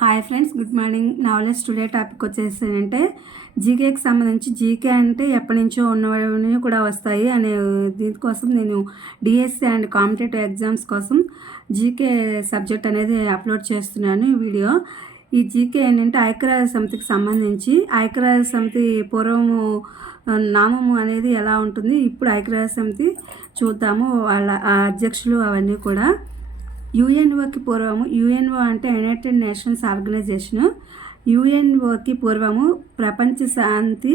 Hi friends, good morning. Knowledge today topic వచ్చేసి జీకేకి సంబంధించి GK అంటే ఎప్పటి నుంచో ఉన్నవన్నీ కూడా వస్తాయి అనే దీనికోసం నేను డిఎస్సి అండ్ కాంపిటేటివ్ ఎగ్జామ్స్ కోసం జీకే సబ్జెక్ట్ అనేది అప్లోడ్ చేస్తున్నాను ఈ వీడియో. ఈ జీకే ఏంటంటే ఐక్యరాజ్య సమితికి సంబంధించి ఐక్యరాజ్య సమితి పూర్వము నామము అనేది ఎలా ఉంటుంది, ఇప్పుడు ఐక్యరాజ్య సమితి చూద్దాము, వాళ్ళ అధ్యక్షులు అవన్నీ కూడా. యుఎన్ఓకి పూర్వము, యుఎన్ఓ అంటే యునైటెడ్ నేషన్స్ ఆర్గనైజేషను. యుఎన్ఓకి పూర్వము ప్రపంచ శాంతి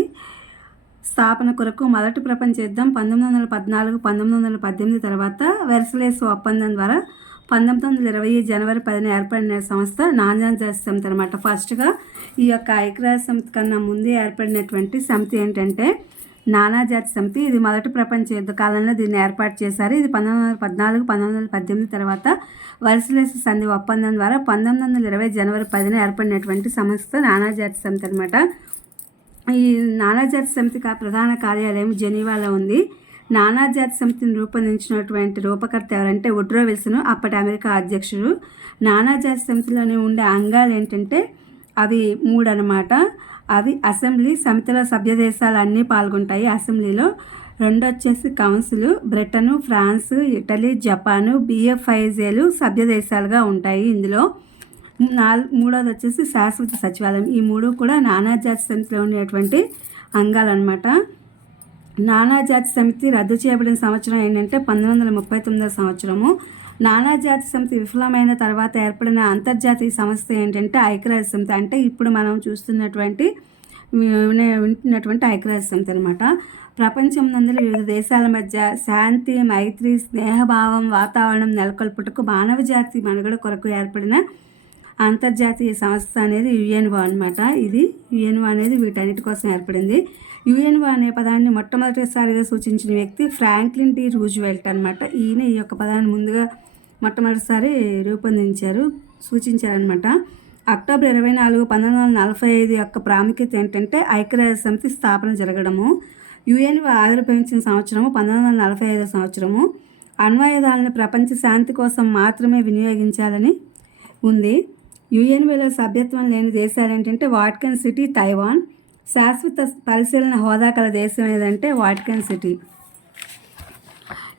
స్థాపన కొరకు మొదటి ప్రపంచ యుద్ధం 1914, 1918 తర్వాత వెర్సలేస్ ఒప్పందం ద్వారా 1920 జనవరి 10న ఏర్పడిన సంస్థ నానాజాతి సమితి అనమాట. ఫస్ట్గా ఈ యొక్క ఐక్యరాజ్య సమితి కన్నా ముందే ఏర్పడినటువంటి సమితి ఏంటంటే నానాజాతి సమితి. ఇది మొదటి ప్రపంచ యుద్ధ కాలంలో దీన్ని ఏర్పాటు చేశారు. ఇది 1914, 1918 తర్వాత వెర్సలేస్ సంధి ఒప్పందం ద్వారా 1920 జనవరి 10న ఏర్పడినటువంటి సంస్థ నానాజాతి సమితి అనమాట. ఈ నానాజాతి సమితి ప్రధాన కార్యాలయం జెనీవాలో ఉంది. నానాజాతి సమితిని రూపొందించినటువంటి రూపకర్త ఎవరంటే వుడ్రో విల్సన్, అప్పటి అమెరికా అధ్యక్షుడు. నానాజాతి సమితిలోనే ఉండే అంగాలు ఏంటంటే అవి 3 అనమాట. అవి అసెంబ్లీ, సమితిలో సభ్య దేశాలు అన్నీ పాల్గొంటాయి అసెంబ్లీలో. 2 వచ్చేసి council, Britain, France, Italy, Japan, బిఎఫ్ఐజేలు సభ్య దేశాలుగా ఉంటాయి ఇందులో. 3వది వచ్చేసి శాశ్వత సచివాలయం. ఈ 3 కూడా నానాజాతి సమితిలో ఉండేటువంటి అంగాలన్నమాట. నానాజాతి సమితి రద్దు చేయబడిన సంవత్సరం ఏంటంటే 1939 సంవత్సరము. నానాజాతి సమితి విఫలమైన తర్వాత ఏర్పడిన అంతర్జాతీయ సంస్థ ఏంటంటే ఐక్యరాజ్య సమితి. అంటే ఇప్పుడు మనం చూస్తున్నటువంటి వింటున్నటువంటి ఐక్యరాజ్య సమితి అనమాట. ప్రపంచం నందు వివిధ దేశాల మధ్య శాంతి, మైత్రి, స్నేహభావం వాతావరణం నెలకొల్పుటకు మానవ జాతి మనుగడ కొరకు ఏర్పడిన అంతర్జాతీయ సంస్థ అనేది యుఎన్ఓ అనమాట. ఇది యుఎన్ఓ అనేది వీటన్నిటి కోసం ఏర్పడింది. యుఎన్ఓ అనే పదాన్ని మొట్టమొదటిసారిగా సూచించిన వ్యక్తి ఫ్రాంక్లిన్ డి రూజ్వెల్ట్ అనమాట. ఈయన ఈ యొక్క పదాన్ని ముందుగా మొట్టమొదటిసారి సూచించారనమాట. అక్టోబర్ 24, 1945 యొక్క ప్రాముఖ్యత ఏంటంటే ఐక్యరాజ్య సమితి స్థాపన జరగడము. యుఎన్ఓ ఆవిర్భవించిన సంవత్సరము 1945 సంవత్సరము. అణ్వాయుధాలను ప్రపంచ శాంతి కోసం మాత్రమే వినియోగించాలని ఉంది. యుఎన్ఓలో సభ్యత్వం లేని దేశాలు ఏంటంటే వాటికన్ సిటీ, తైవాన్. శాశ్వత పరిశీలన హోదా కల దేశం ఏదంటే వాటికన్ సిటీ.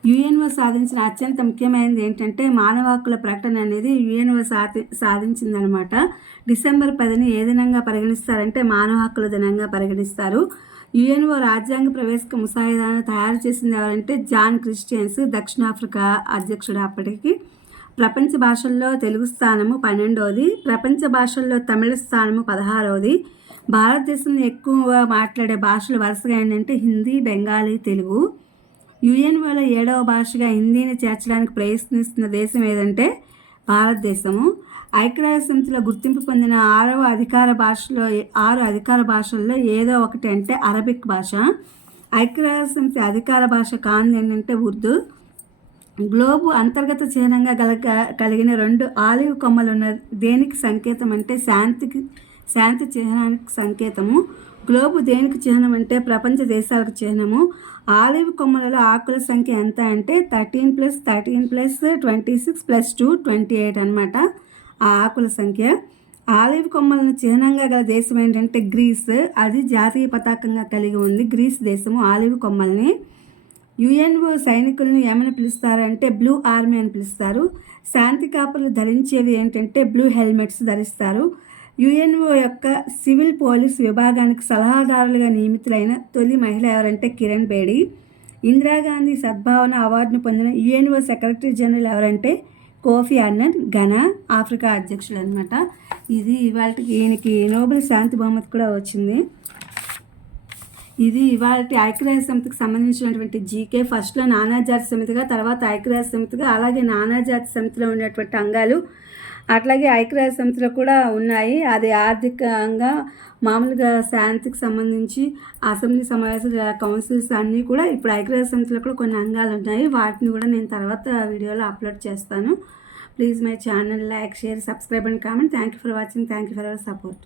యుఎన్ఓ సాధించిన అత్యంత ముఖ్యమైనది ఏంటంటే మానవ హక్కుల ప్రకటన అనేది యుఎన్ఓ సాధించిందనమాట. డిసెంబర్ 10ని ఏ దినంగా పరిగణిస్తారంటే మానవ హక్కుల దినంగా పరిగణిస్తారు. యుఎన్ఓ రాజ్యాంగ ప్రవేశిక ముసాయిదాను తయారు చేసింది ఎవరంటే జాన్ క్రిస్టియన్స్, దక్షిణాఫ్రికా అధ్యక్షుడు అప్పటికి. ప్రపంచ భాషల్లో తెలుగు స్థానము 12వది, ప్రపంచ భాషల్లో తమిళ స్థానము 16వది. భారతదేశంలో ఎక్కువగా మాట్లాడే భాషలు వరుసగా ఏంటంటే హిందీ, బెంగాలీ, తెలుగు. యుఎన్ఓలో 7వ భాషగా హిందీని చేర్చడానికి ప్రయత్నిస్తున్న దేశం ఏదంటే భారతదేశము. ఐక్యరాజ్య సమితిలో గుర్తింపు పొందిన 6 అధికార భాషల్లో ఏదో ఒకటి అంటే అరబిక్ భాష. ఐక్యరాజ్య సమితి అధికార భాష కాంది ఏంటంటే ఉర్దూ. గ్లోబు అంతర్గత చిహ్నంగా కలిగిన 2 ఆలివ్ కొమ్మలు ఉన్న దేనికి సంకేతం అంటే శాంతి చిహ్నానికి సంకేతము. గ్లోబు దేనికి చిహ్నం అంటే ప్రపంచ దేశాలకు చిహ్నము. ఆలివ్ కొమ్మలలో ఆకుల సంఖ్య ఎంత అంటే 13 + 13 + 26 + 2 28 అనమాట ఆ ఆకుల సంఖ్య. ఆలివ్ కొమ్మలను చిహ్నంగా గల దేశం ఏంటంటే గ్రీస్. అది జాతీయ పతాకంగా కలిగి ఉంది గ్రీస్ దేశము ఆలివ్ కొమ్మల్ని. యుఎన్ఓ సైనికులను ఏమని పిలుస్తారంటే బ్లూ ఆర్మీ అని పిలుస్తారు. శాంతి కాపులు ధరించేవి ఏంటంటే బ్లూ హెల్మెట్స్ ధరిస్తారు. యుఎన్ఓ యొక్క సివిల్ పోలీస్ విభాగానికి సలహాదారులుగా నియమితులైన తొలి మహిళ ఎవరంటే కిరణ్ బేడి. ఇందిరాగాంధీ సద్భావన అవార్డును పొందిన యుఎన్ఓ సెక్రటరీ జనరల్ ఎవరంటే కోఫీ అన్నన్, ఘనా, ఆఫ్రికా అధ్యక్షుడు అనమాట. ఇది ఇవాళకి ఈయనకి నోబెల్ శాంతి బహుమతి కూడా వచ్చింది. ఇది ఇవాళ ఐక్యరాజ్య సమితికి సంబంధించినటువంటి జీకే. ఫస్ట్లో నానాజాతి సమితిగా, తర్వాత ఐక్యరాజ్య సమితిగా, అలాగే నానాజాతి సమితిలో ఉన్నటువంటి అంగాలు అట్లాగే ఐక్యరాజ్య సమితిలో కూడా ఉన్నాయి. అది ఆర్థికంగా మామూలుగా శాంతికి సంబంధించి అసెంబ్లీ సమావేశాలు, కౌన్సిల్స్ అన్నీ కూడా ఇప్పుడు ఐక్యరాజ్య సమితిలో కూడా కొన్ని అంగాలు ఉన్నాయి. వాటిని కూడా నేను తర్వాత వీడియోలో అప్లోడ్ చేస్తాను. Please my channel like, share, subscribe and comment. Thank you for watching. Thank you for our support.